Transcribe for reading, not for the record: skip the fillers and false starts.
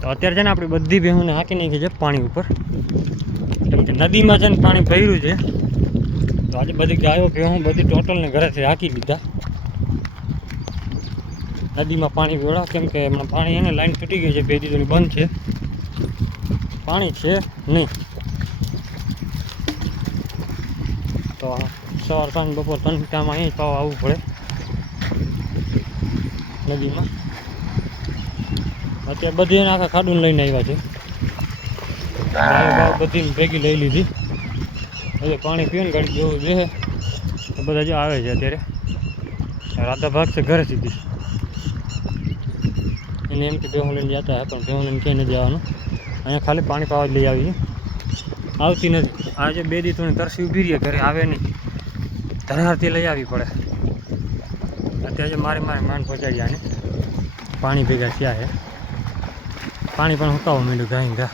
તો અત્યારે છે ને આપણી બધી ભેહુંને હાંકી નાખી છે પાણી ઉપર, કેમ કે નદીમાં છે ને પાણી ભર્યું છે. તો આજે બધી ગાયો ભેહું બધી ટોટલને ઘરેથી હાંકી દીધા. નદીમાં પાણી વેળા, કેમ કે હમણાં પાણી એને લાઈન તૂટી ગઈ છે, 2 દિવસની બંધ છે, પાણી છે નહીં. તો સવાર સાંજ બપોર 3 ટાઈમ અહીં પાવા આવવું પડે નદીમાં. અત્યારે બધી એને આખા ખાડું લઈને આવ્યા છે, ગાયો બધી ભેગી લઈ લીધી. હવે પાણી પીવે ને ગાડી જેવું બેસે તો બધા જો આવે છે. અત્યારે રાતા ભાગ છે ઘરે સીધી. એને એમ કે ભેહું લઈને જતા હોય, પણ ભેહું લઈને ક્યાંય નથી જવાનું. અહીંયા ખાલી પાણી પાવા જ લઈ આવી, આવતી નથી. આજે 2 દિવસની તરસી ઊભી રહીએ, ઘરે આવે નહીં, ધરારથી લઈ આવી પડે. અત્યારે મારે માંડ પહોંચાડ્યા ને પાણી ભેગા થયા છે. પાણી પણ હુકાવા માંડ્યું ગાય ઘા.